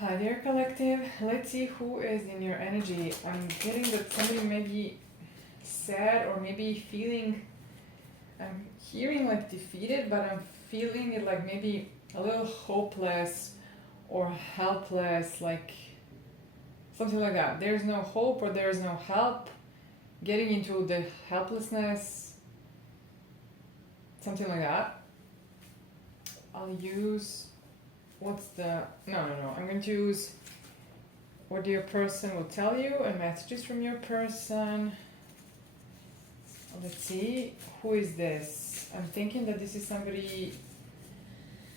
Hi there, collective. Let's see who is in your energy. I'm getting that somebody may be sad or maybe feeling, I'm hearing like defeated, but I'm feeling it like maybe a little hopeless or helpless, like something like that. There's no hope or there's no help. Getting into the helplessness, something like that. I'll use I'm going to use what your person will tell you and messages from your person. Let's see, who is this? I'm thinking that this is somebody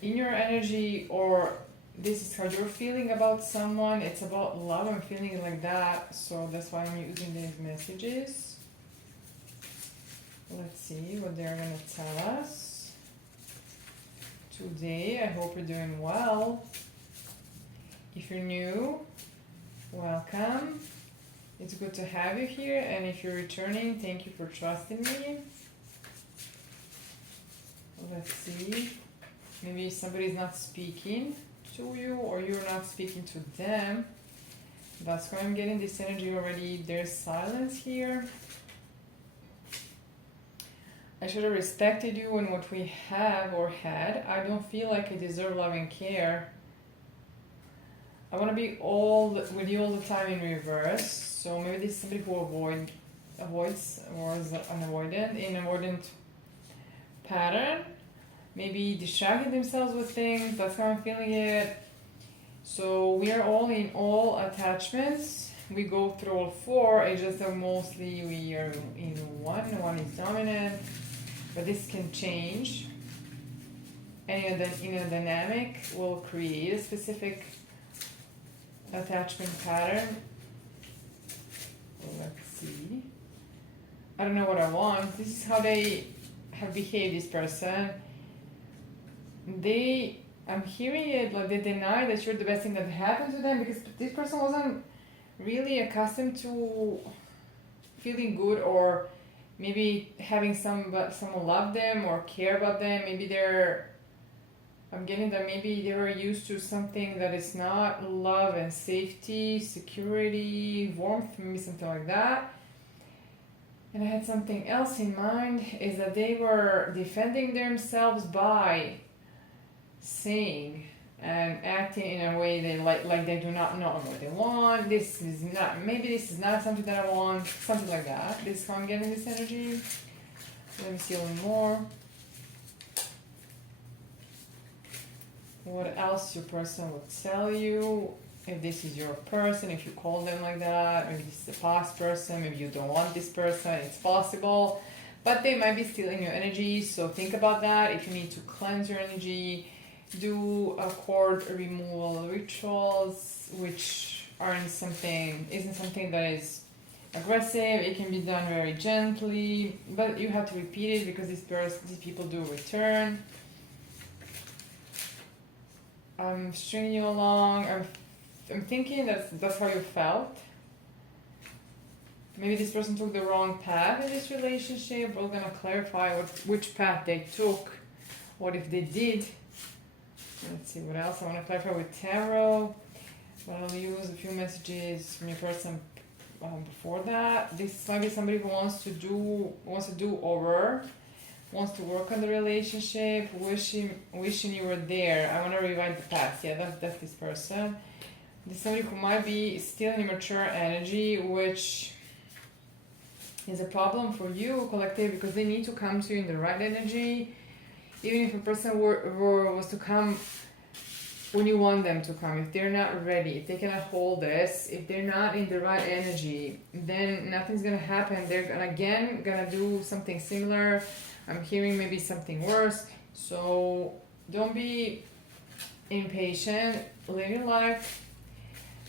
in your energy, or this is how you're feeling about someone. It's about love. I'm feeling it like that, so that's why I'm using these messages. Let's see what they're going to tell us today. I hope you're doing well. If you're new, welcome. It's good to have you here, and if you're returning, thank you for trusting me. Let's see. Maybe somebody's not speaking to you or you're not speaking to them. That's why I'm getting this energy already. There's silence here. I should have respected you and what we have or had. I don't feel like I deserve love and care. I want to be with you all the time in reverse. So maybe this is somebody who avoids or is avoidant pattern. Maybe distracting themselves with things. That's how I'm feeling it. So we are all in all attachments. We go through all four. It's just that mostly we are in one. One is dominant. But this can change. And in a dynamic will create a specific attachment pattern. Let's see. I don't know what I want. This is how they have behaved, this person. I'm hearing it like they deny that you're the best thing that happened to them, because this person wasn't really accustomed to feeling good, or maybe having someone love them or care about them. Maybe I'm getting that maybe they were used to something that is not love and safety, security, warmth, maybe something like that. And I had something else in mind, is that they were defending themselves by saying and acting in a way they like they do not know what they want. This is not something that I want, something like that. This is how I'm getting this energy. Let me see a little more. What else your person will tell you, if this is your person, if you call them like that. Maybe this is a past person, maybe you don't want this person, it's possible, but they might be stealing your energy. So think about that. If you need to cleanse your energy, do a cord removal rituals, which isn't something that is aggressive. It can be done very gently, but you have to repeat it because these people do return. I'm stringing you along. I'm thinking that's how you felt. Maybe this person took the wrong path in this relationship. We're gonna clarify which path they took. What if they did? Let's see what else I want to clarify with tarot. But I'll use a few messages from your person before that. This might be somebody who wants to do over, wants to work on the relationship, wishing you were there. I want to revive the past. Yeah, that's this person. This is somebody who might be still in immature energy, which is a problem for you, collective, because they need to come to you in the right energy. Even if a person was to come when you want them to come, if they're not ready, if they cannot hold this, if they're not in the right energy, then nothing's gonna happen. They're gonna do something similar. I'm hearing maybe something worse. So don't be impatient. Live your life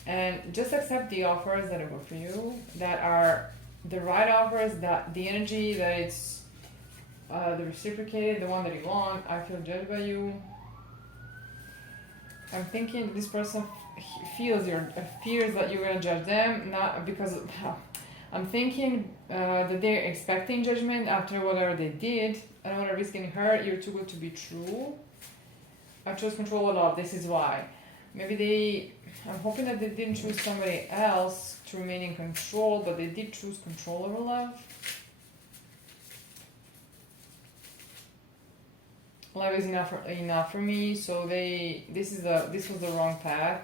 and just accept the offers that are good for you, that are the right offers, that the energy that it's the reciprocated, the one that you want. I feel judged by you. I'm thinking this person fears that you're gonna judge them, not because of how. I'm thinking that they're expecting judgment after whatever they did. I don't want to risk getting hurt. You're too good to be true. I chose control of love. This is why. Maybe I'm hoping that they didn't choose somebody else to remain in control, but they did choose control over love. Love is enough for me, so this was the wrong path.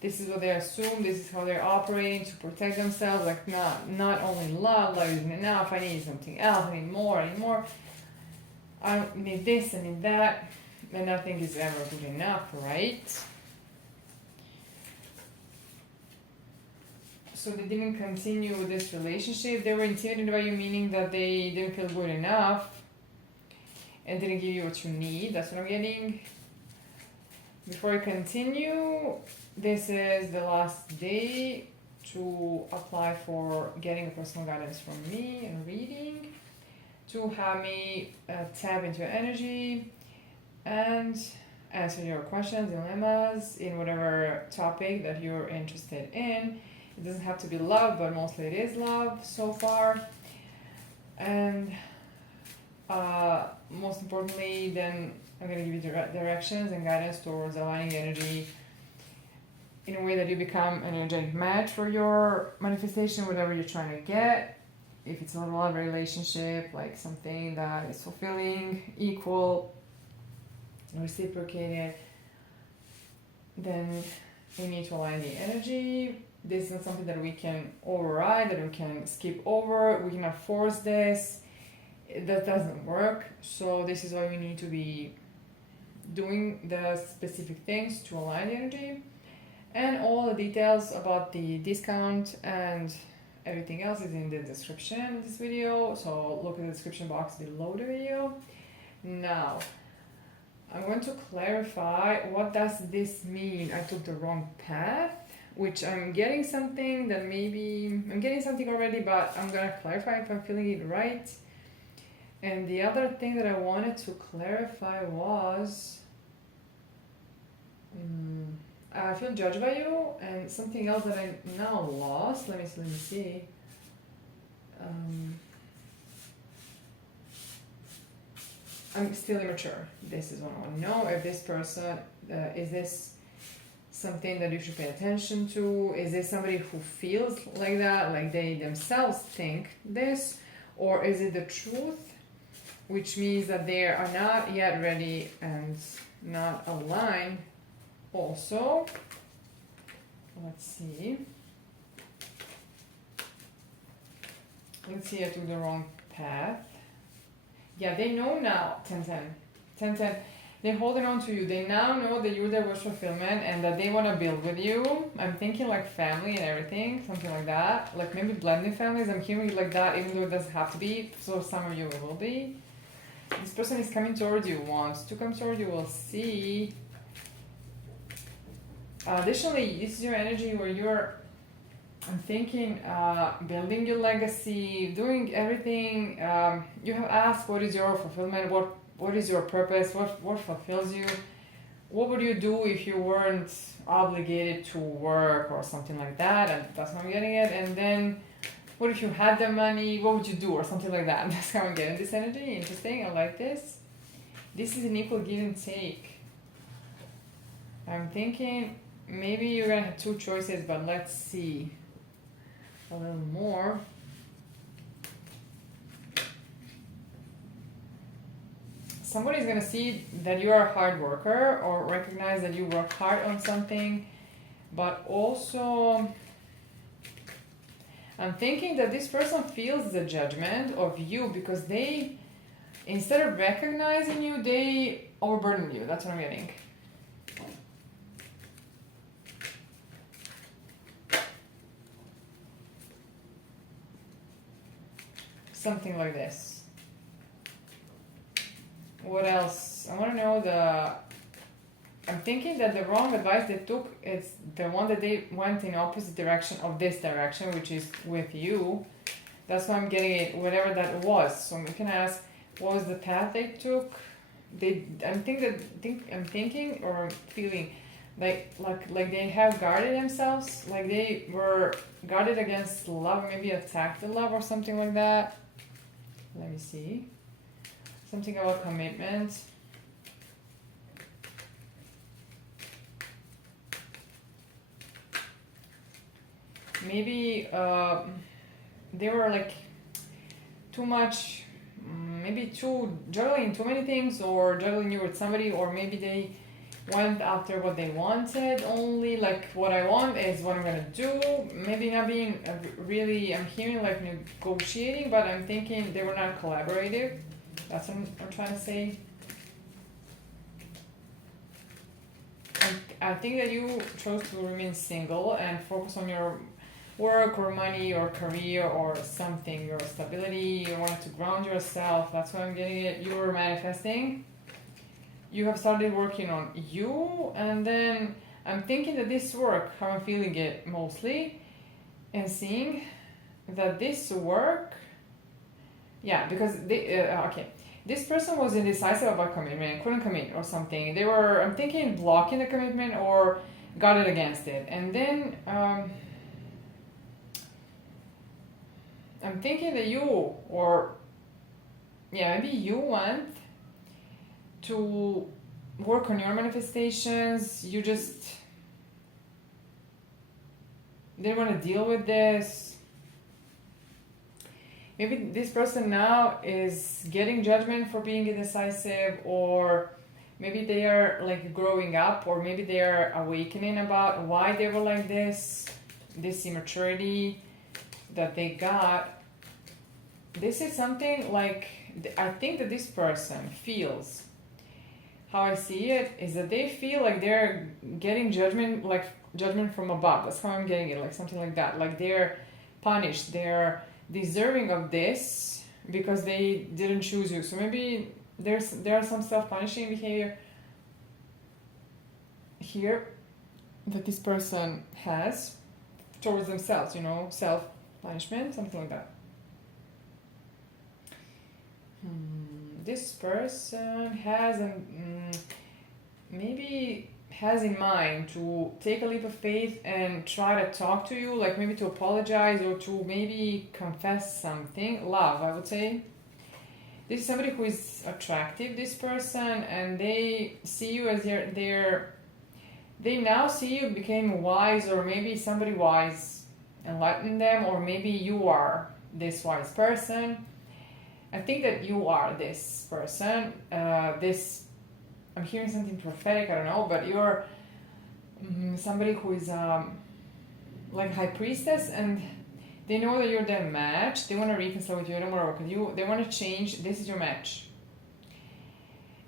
This is what they assume, this is how they're operating to protect themselves, like not only love isn't enough, I need something else, I need more. I don't need this, I need that, and nothing is ever good enough, right? So they didn't continue with this relationship, they were intimidated by you, meaning that they didn't feel good enough and didn't give you what you need, that's what I'm getting. Before I continue, this is the last day to apply for getting a personal guidance from me and reading, to have me tap into your energy and answer your questions, dilemmas in whatever topic that you're interested in. It doesn't have to be love, but mostly it is love so far. And most importantly, then I'm going to give you directions and guidance towards aligning energy in a way that you become an energetic match for your manifestation, whatever you're trying to get. If it's not a love relationship, like something that is fulfilling, equal, reciprocated, then we need to align the energy. This is not something that we can override, that we can skip over. We cannot force this. That doesn't work. So this is why we need to be doing the specific things to align the energy. And all the details about the discount and everything else is in the description of this video. So look at the description box below the video. Now, I'm going to clarify what does this mean. I took the wrong path, which I'm getting something that maybe I'm getting something already, but I'm gonna clarify if I'm feeling it right. And the other thing that I wanted to clarify was I feel judged by you, and something else that I now lost. Let me see. I'm still immature. This is what I want to know. If this person, is this something that you should pay attention to? Is this somebody who feels like that, like they themselves think this? Or is it the truth, which means that they are not yet ready and not aligned? Also, let's see, I took the wrong path. Yeah, they know now, 10-10, they're holding on to you. They now know that you're their wish fulfillment and that they want to build with you. I'm thinking like family and everything, something like that, like maybe blended families. I'm hearing like that, even though it doesn't have to be, so some of you it will be. This person is coming towards you, wants to come towards you, we'll see. Additionally, this is your energy where you're, I'm thinking, building your legacy, doing everything. You have asked, what is your fulfillment? What is your purpose? What fulfills you? What would you do if you weren't obligated to work or something like that? And that's how I'm getting it. And then, what if you had the money? What would you do? Or something like that. That's how I'm getting this energy. Interesting. I like this. This is an equal give and take. I'm thinking maybe you're gonna have two choices, but let's see a little more. Somebody's gonna see that you are a hard worker or recognize that you work hard on something, but also I'm thinking that this person feels the judgment of you because they, instead of recognizing you, they overburden you. That's what I'm getting. Something like this. What else? I want to know I'm thinking that the wrong advice they took is the one that they went in opposite direction of this direction, which is with you. That's why I'm getting it, whatever that was. So you can ask, what was the path they took? I'm thinking or feeling like they have guarded themselves, like they were guarded against love, maybe attacked the love or something like that. Let me see. Something about commitment. maybe they were like too much, maybe too juggling too many things, or juggling you with somebody, or maybe they went after what they wanted only, like what I want is what I'm gonna do. Maybe not being really, I'm hearing like negotiating, but I'm thinking they were not collaborative. That's what I'm trying to say. I think that you chose to remain single and focus on your work or money or career or something, your stability. You wanted to ground yourself. That's what I'm getting at. You were manifesting. You have started working on you, and then I'm thinking that this work, how I'm feeling it mostly, and seeing that this work, yeah, because this person was indecisive about commitment, couldn't commit or something. They were, I'm thinking, blocking the commitment or guarded against it. And then I'm thinking that you, or yeah, maybe you went to work on your manifestations. You just didn't want to deal with this. Maybe this person now is getting judgment for being indecisive, or maybe they are like growing up, or maybe they are awakening about why they were like this immaturity that they got. This is something like, I think that this person feels, how I see it is that they feel like they're getting judgment, like judgment from above. That's how I'm getting it, like something like that. Like they're punished, they're deserving of this because they didn't choose you. So maybe there are some self-punishing behavior here that this person has towards themselves, self-punishment, something like that. This person has maybe has in mind to take a leap of faith and try to talk to you, like maybe to apologize or to maybe confess something. Love, I would say. This is somebody who is attractive, this person, and they see you as they now see you became wise, or maybe somebody wise enlightened them, or maybe you are this wise person. I think that you are this person. I'm hearing something prophetic, I don't know, but you're somebody who is like high priestess, and they know that you're their match. They want to reconcile with you, they don't want to work with you, they want to change. This is your match.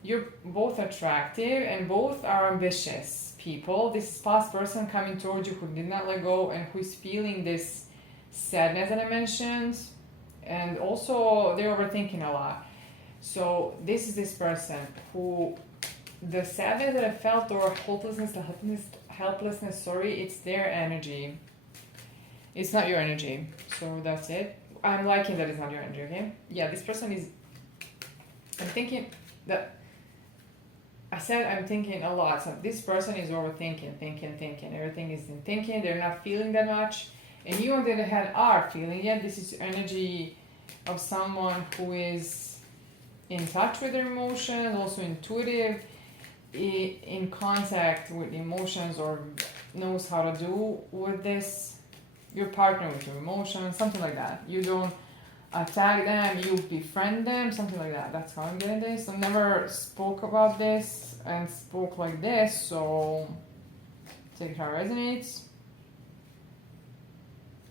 You're both attractive and both are ambitious people. This past person coming towards you who did not let go and who is feeling this sadness that I mentioned, and also they're overthinking a lot. So this is this person who, the sadness that I felt, or helplessness, it's their energy. It's not your energy. So that's it. I'm liking that it's not your energy, okay? Yeah, this person is, I'm thinking that, I said I'm thinking a lot. So this person is overthinking, thinking. Everything is in thinking. They're not feeling that much. And you, on the other hand, are feeling it. This is energy of someone who is in touch with their emotions, also intuitive, in contact with emotions, or knows how to do with this. Your partner with your emotions, something like that. You don't attack them, you befriend them, something like that. That's how I'm getting this. I never spoke about this and spoke like this, so take how it resonates.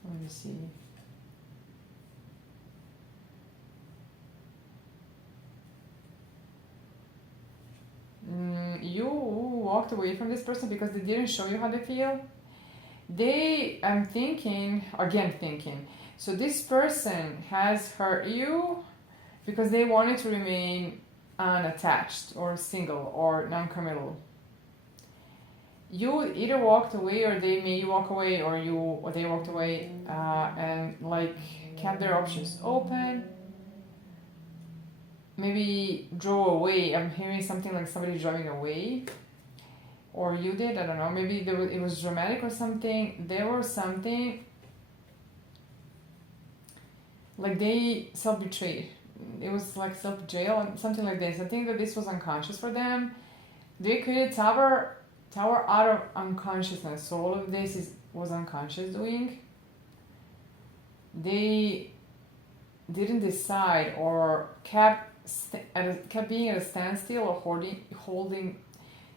Let me see. You walked away from this person because they didn't show you how they feel. I'm thinking, so this person has hurt you because they wanted to remain unattached or single or non-committal. You either walked away, or they made you walk away, or they walked away and like kept their options open. Maybe drove away. I'm hearing something like somebody driving away, or you did. I don't know. Maybe it was dramatic or something. There was something like they self-betrayed. It was like self-betrayal and something like this. I think that this was unconscious for them. They created tower out of unconsciousness. So all of this was unconscious doing. they didn't decide or kept being at a standstill or holding,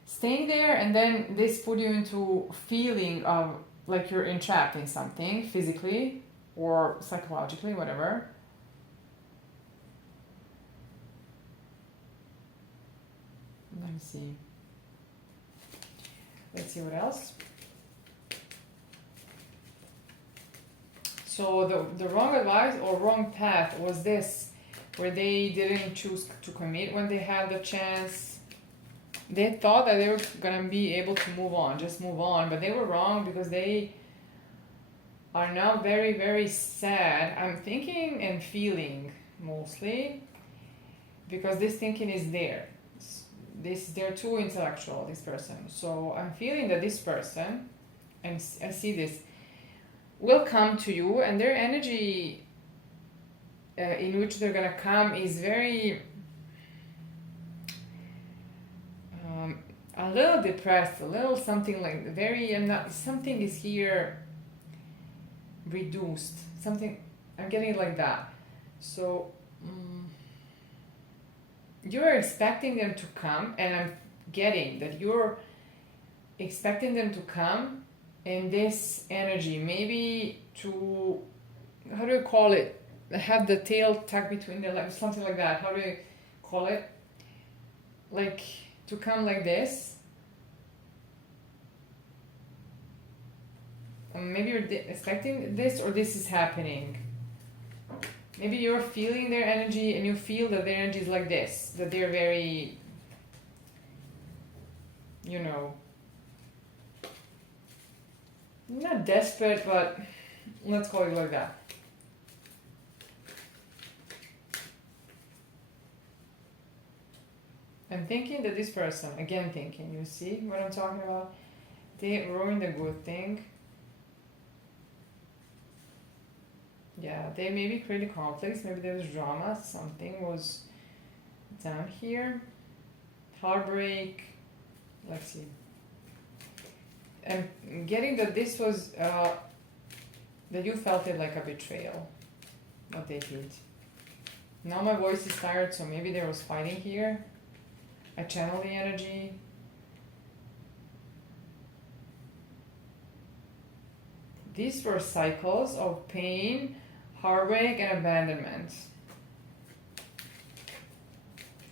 staying there, and then this put you into feeling of like you're entrapped in something physically or psychologically, whatever. Let me see. Let's see what else. So the wrong advice or wrong path was this, where they didn't choose to commit when they had the chance. They thought that they were gonna be able to move on, just move on, but they were wrong because they are now very, very sad. I'm thinking and feeling mostly because this thinking is there. They're too intellectual, this person. So I'm feeling that this person, and I see this, will come to you, and their energy in which they're gonna come is very a little depressed, a little something like very, something is here reduced, something, I'm getting it like that. So you're expecting them to come, and I'm getting that you're expecting them to come in this energy, maybe to, how do you call it, have the tail tucked between their legs, something like that. How do you call it? Like to come like this. Maybe you're expecting this, or this is happening. Maybe you're feeling their energy and you feel that their energy is like this, that they're very, not desperate, but let's call it like that. I'm thinking that this person, again thinking, you see what I'm talking about? They ruined a good thing. Yeah, they maybe created conflicts, maybe there was drama, something was down here. Heartbreak, let's see. I'm getting that this was, that you felt it like a betrayal, what they did. Now my voice is tired, so maybe there was fighting here. I channel the energy. These were cycles of pain, heartbreak, and abandonment.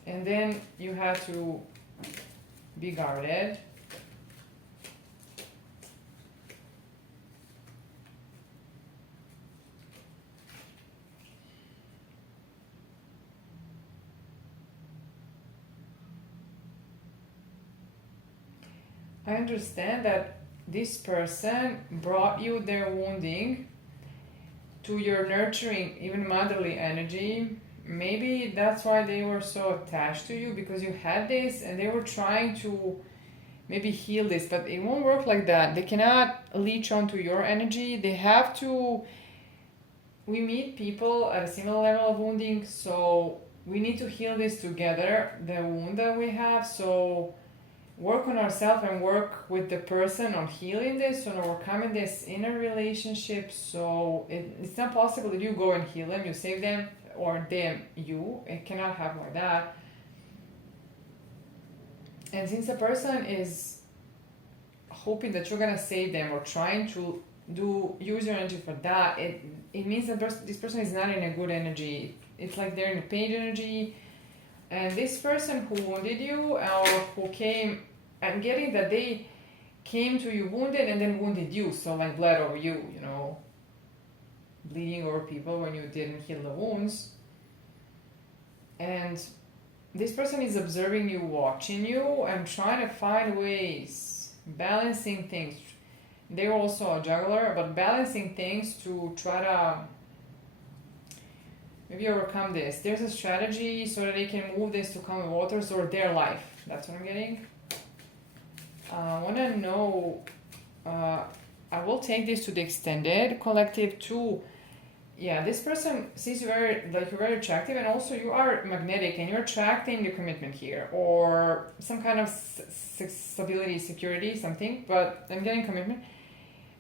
And then you have to be guarded. I understand that this person brought you their wounding to your nurturing, even motherly energy. Maybe that's why they were so attached to you, because you had this and they were trying to maybe heal this, but it won't work like that. They cannot leech onto your energy. They have to, we meet people at a similar level of wounding, so we need to heal this together, the wound that we have. So work on ourselves and work with the person on healing this, on overcoming this inner relationship. So it's not possible that you go and heal them, you save them, or them, you. It cannot happen like that. And since the person is hoping that you're gonna save them or trying to use your energy for that, it means that this person is not in a good energy. It's like they're in a pain energy. And this person who wounded you, or who came, I'm getting that they came to you wounded and then wounded you, so like bled over you, bleeding over people when you didn't heal the wounds. And this person is observing you, watching you, and trying to find ways, balancing things. They're also a juggler, but balancing things to try to maybe overcome this. There's a strategy so that they can move this to calm waters or their life. That's what I'm getting. I want to know, I will take this to the extended collective too. Yeah, this person sees you you're very attractive, and also you are magnetic and you're attracting the commitment here, or some kind of stability, security, something, but I'm getting commitment.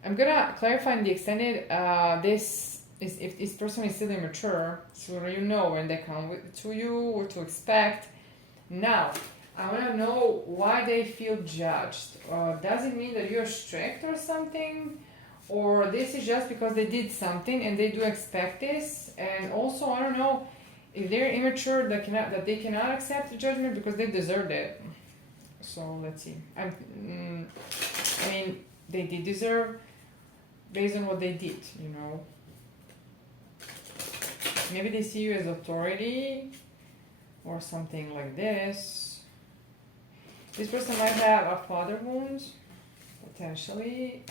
I'm gonna clarify in the extended, this is if this person is still immature, so you know when they come to you what to expect. Now, I want to know why they feel judged. Does it mean that you're strict or something? Or this is just because they did something and they do expect this? And also, I don't know if they're immature that they cannot accept the judgment because they deserved it. So let's see. I mean, they did deserve based on what they did, you know. Maybe they see you as authority or something like this. This person might have a father wound, potentially,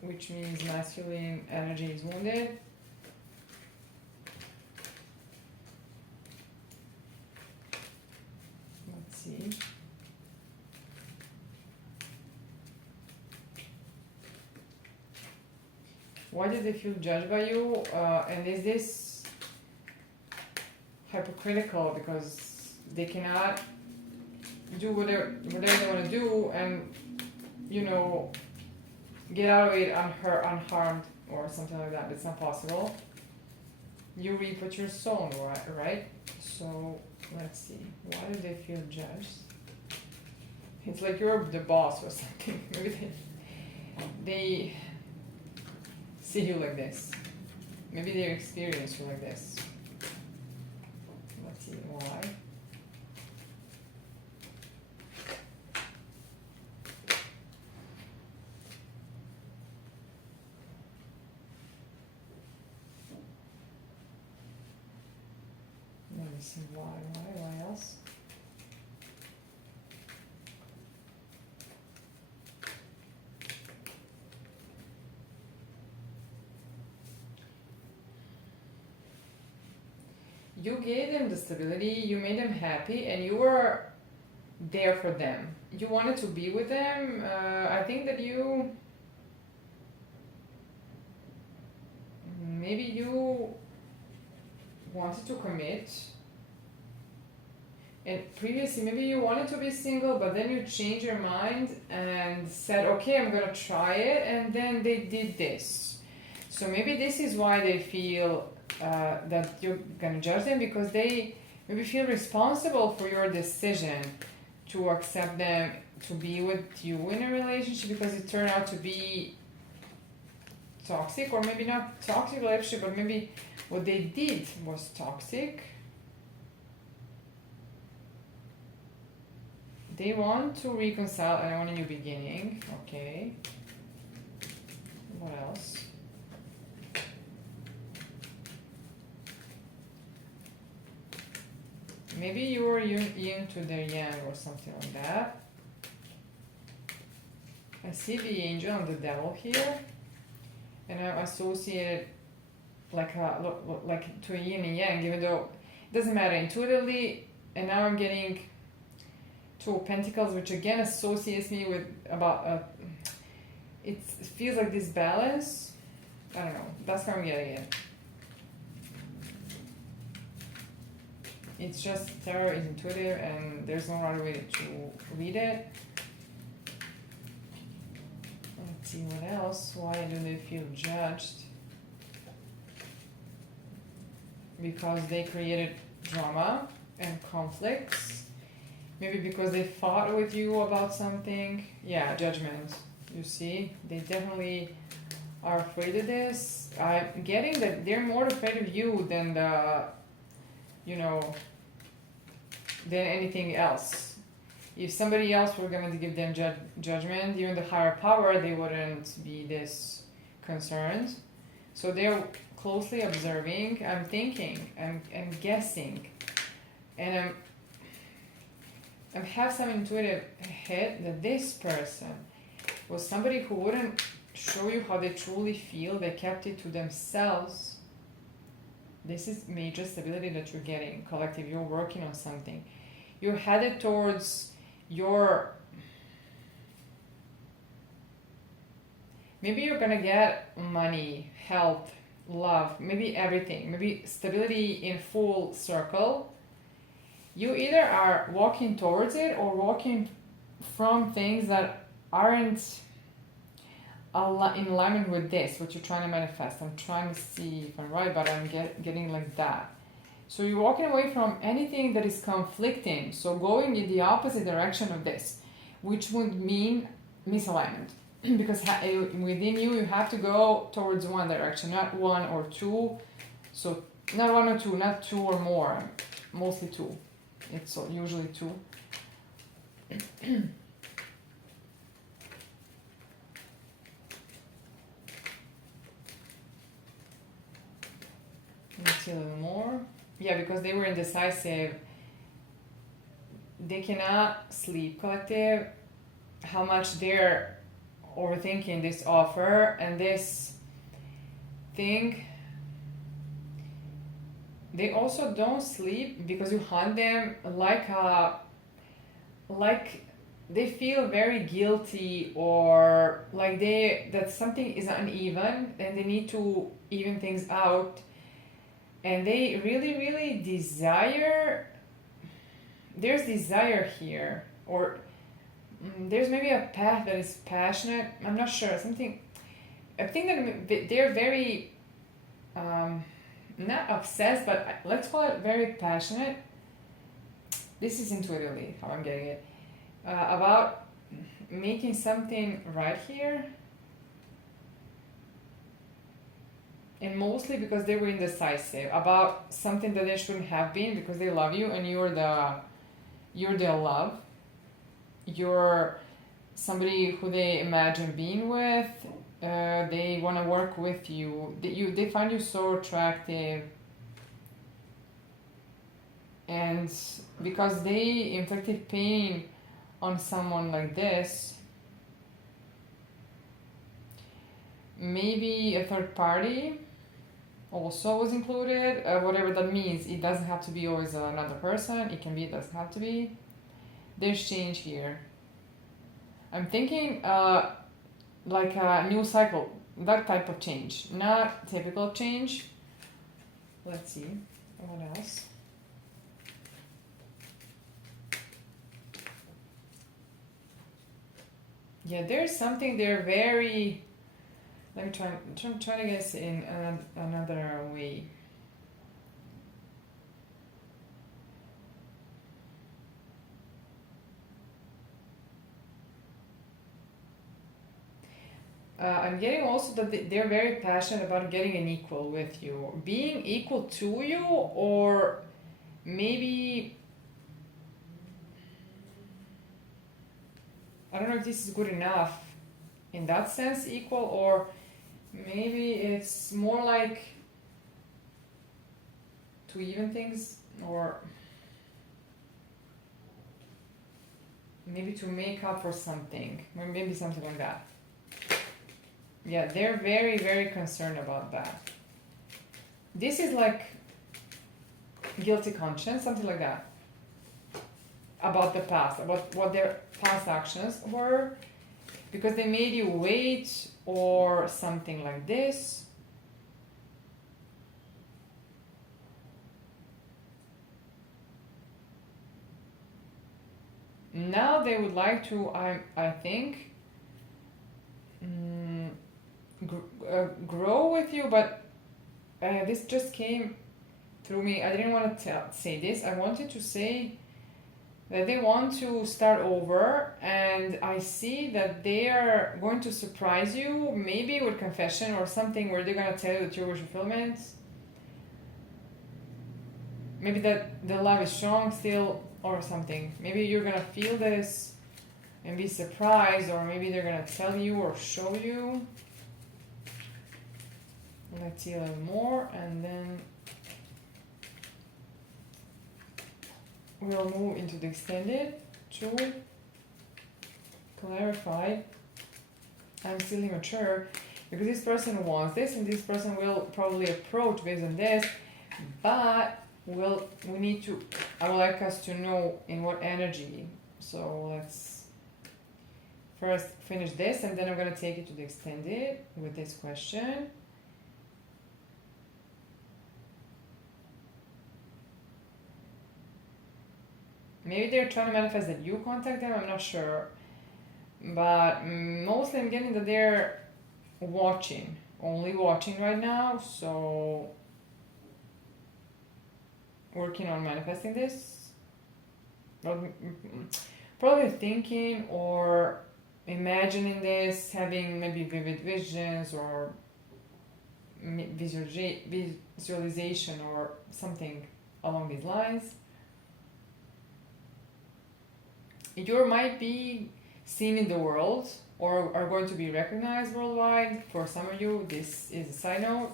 which means masculine energy is wounded. Let's see. Why did they feel judged by you? And is this hypocritical because they cannot do whatever they want to do and, you know, get out of it unharmed or something like that? It's not possible. You reap what you sown, right? So let's see. Why do they feel judged? It's like you're the boss or something. Maybe they see you like this. Maybe they experience you like this. Let's see why. Let me see why else? You gave them the stability, you made them happy, and you were there for them. You wanted to be with them. I think that maybe you wanted to commit. And previously, maybe you wanted to be single, but then you changed your mind and said, okay, I'm gonna try it, and then they did this. So maybe this is why they feel that you're gonna judge them, because they maybe feel responsible for your decision to accept them to be with you in a relationship, because it turned out to be toxic, or maybe not toxic relationship, but maybe what they did was toxic. They want to reconcile and want a new beginning. Okay. What else? Maybe you were yin to their yang or something like that. I see the angel and the devil here, and I'm associated like to a yin and yang, even though it doesn't matter intuitively. And now I'm getting Two of Pentacles, which again associates me with it feels like this balance. I don't know. That's how I'm getting it. It's just tarot is intuitive, and there's no right way to read it. Let's see what else. Why do they feel judged? Because they created drama and conflicts. Maybe because they fought with you about something. Yeah, judgment. You see, they definitely are afraid of this. I'm getting that they're more afraid of you than than anything else. If somebody else were going to give them judgment, even the higher power, they wouldn't be this concerned. So they're closely observing. I'm thinking, I'm guessing, and I have some intuitive hit that this person was somebody who wouldn't show you how they truly feel. They kept it to themselves. This is major stability that you're getting, collective. You're working on something. You're headed towards maybe you're gonna get money, health, love, maybe everything, maybe stability in full circle. You either are walking towards it or walking from things that aren't in alignment with this, what you're trying to manifest. I'm trying to see if I'm right, but I'm getting like that. So you're walking away from anything that is conflicting. So going in the opposite direction of this, which would mean misalignment. Because within you have to go towards one direction, not one or two. So not one or two, not two or more, mostly two. It's usually two. Let's see a little more. Yeah, because they were indecisive. They cannot sleep, collective. How much they're overthinking this offer and this thing. They also don't sleep because you hunt them like they feel very guilty, or like that something is uneven and they need to even things out, and they really desire. There's desire here, or there's maybe a path that is passionate. I'm not sure. Something. I think that they're very not obsessed, but let's call it very passionate. This is intuitively how I'm getting it. About making something right here. And mostly because they were indecisive about something that they shouldn't have been, because they love you and you're their love. You're somebody who they imagine being with. They want to work with you. They find you so attractive. And because they inflicted pain on someone like this, maybe a third party also was included, whatever that means. It doesn't have to be always another person. It can be, it doesn't have to be. There's change here. I'm thinking like a new cycle, that type of change, not typical change. Let's see, what else? Yeah, there's something there very. Let me try to guess in another way. I'm getting also that they're very passionate about getting an equal with you, being equal to you, or maybe I don't know if this is good enough in that sense, equal, or maybe it's more like to even things, or maybe to make up for something, or maybe something like that. Yeah, they're very concerned about that. This is like guilty conscience, something like that. About the past, about what their past actions were, because they made you wait or something like this. Now they would like to, I think, grow with you, but this just came through me. I didn't want to say this. I wanted to say that they want to start over, and I see that they are going to surprise you, maybe with confession or something where they're going to tell you that your wish fulfillment. Maybe that the love is strong still or something. Maybe you're going to feel this and be surprised, or maybe they're going to tell you or show you. Let's see a little more, and then we'll move into the extended to clarify. I'm still immature because this person wants this, and this person will probably approach based on this, but we need to, I would like us to know in what energy. So let's first finish this, and then I'm going to take it to the extended with this question. Maybe they're trying to manifest that you contact them, I'm not sure. But mostly I'm getting that they're watching, only watching right now. So working on manifesting this, probably thinking or imagining this, having maybe vivid visions or visualization or something along these lines. You might be seen in the world or are going to be recognized worldwide. For some of you, this is a side note.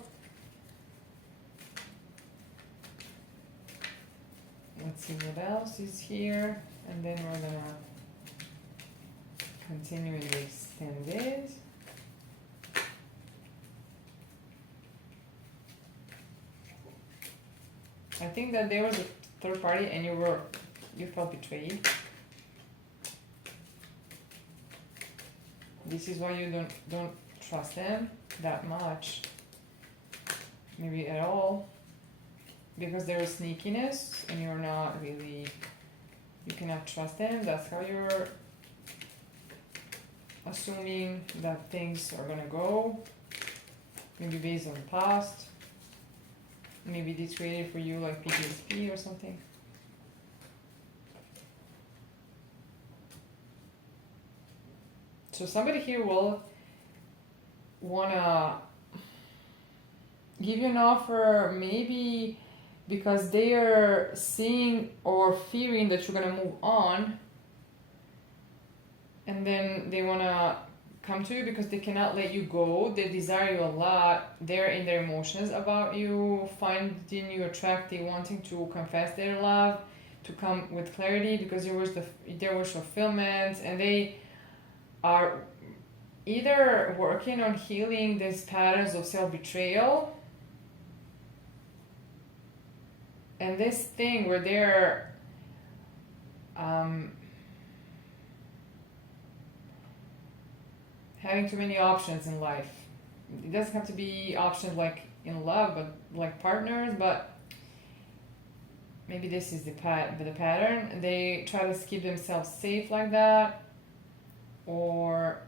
Let's see what else is here, and then we're gonna continue in the extended. I think that there was a third party and you felt betrayed. This is why you don't trust them that much, maybe at all, because there is sneakiness and you cannot trust them. That's how you're assuming that things are gonna go, maybe based on the past. Maybe this created for you like PTSD or something. So somebody here will wanna give you an offer, maybe because they are seeing or fearing that you're gonna move on, and then they wanna come to you because they cannot let you go. They desire you a lot. They're in their emotions about you, finding you attractive, wanting to confess their love, to come with clarity because there was fulfillment, and they are either working on healing these patterns of self-betrayal and this thing where they're having too many options in life. It doesn't have to be options like in love, but like partners, but maybe this is the pattern. They try to keep themselves safe like that, or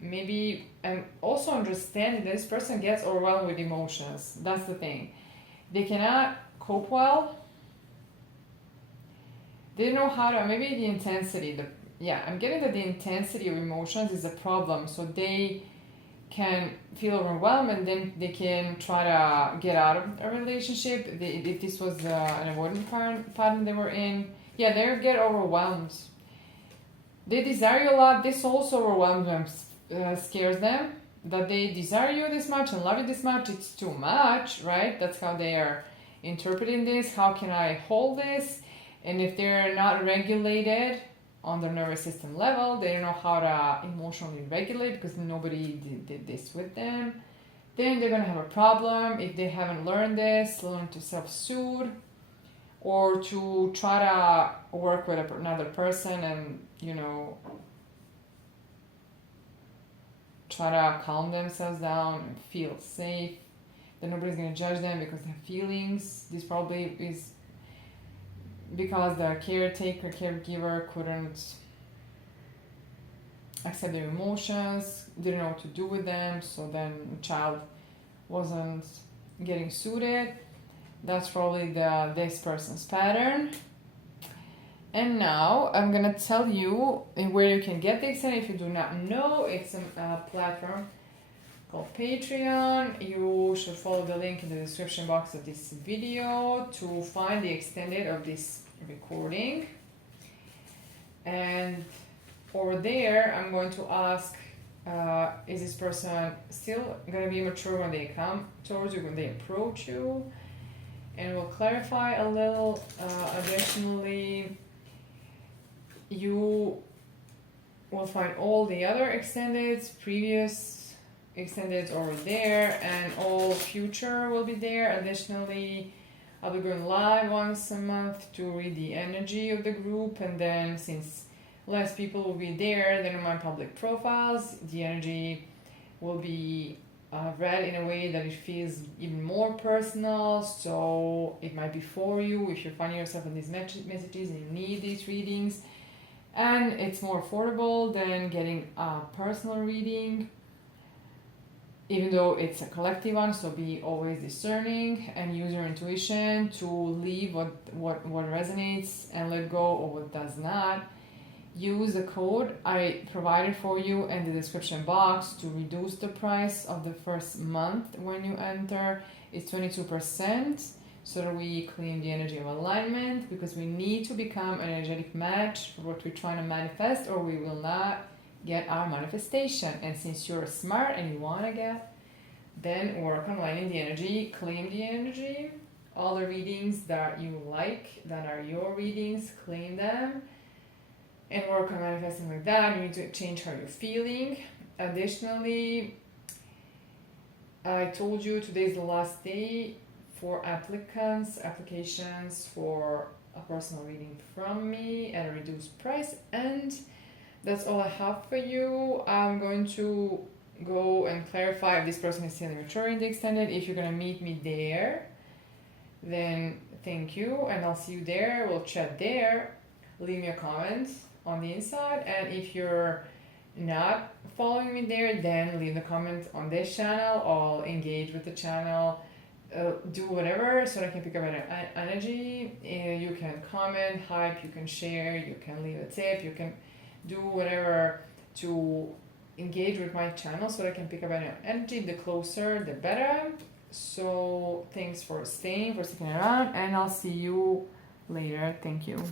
maybe, and also understanding that this person gets overwhelmed with emotions. That's the thing. They cannot cope well. They don't know how to, maybe the intensity, I'm getting that the intensity of emotions is a problem. So they can feel overwhelmed and then they can try to get out of a relationship. If this was an avoidant pattern they were in, they get overwhelmed. They desire you a lot. This also overwhelms them, scares them. That they desire you this much and love you this much, it's too much, right? That's how they are interpreting this. How can I hold this? And if they're not regulated on their nervous system level, they don't know how to emotionally regulate because nobody did this with them, then they're going to have a problem if they haven't learn to self-soothe or to try to work with another person and, try to calm themselves down and feel safe. Then nobody's going to judge them because they have feelings. This probably is because the caregiver couldn't accept their emotions, didn't know what to do with them, so then the child wasn't getting suited. That's probably this person's pattern. And now I'm gonna tell you where you can get this, and if you do not know, it's a platform called Patreon. You should follow the link in the description box of this video to find the extended of this recording. And over there, I'm going to ask, is this person still going to be mature when they come towards you, when they approach you? And we'll clarify a little. Additionally, you will find all the other extendeds, previous extendeds over there, and all future will be there. Additionally, I'll be going live once a month to read the energy of the group, and then since less people will be there than on my public profiles, the energy will be read in a way that it feels even more personal. So it might be for you if you're finding yourself in these messages and you need these readings. and it's more affordable than getting a personal reading, even though it's a collective one. So be always discerning and use your intuition to leave what resonates and let go of what does not. Use the code I provided for you in the description box to reduce the price of the first month when you enter. It's 22%, so that we clean the energy of alignment, because we need to become an energetic match for what we're trying to manifest, or we will not get our manifestation. And since you're smart and you want to get, then work on lining the energy, clean the energy. All the readings that you like, that are your readings, clean them and work on manifesting like that. You need to change how you're feeling. Additionally, I told you today's the last day for applications for a personal reading from me at a reduced price, and that's all I have for you. I'm going to go and clarify if this person is still mature in the extended. If you're going to meet me there, then thank you, and I'll see you there. We'll chat there. Leave me a comment on the inside, and if you're not following me there, then leave the comment on this channel. I'll engage with the channel, do whatever so that I can pick up an energy. You can comment, hype, you can share, you can leave a tip, you can do whatever to engage with my channel so that I can pick up an energy. The closer the better. So thanks for staying, for sticking around, and I'll see you later. Thank you.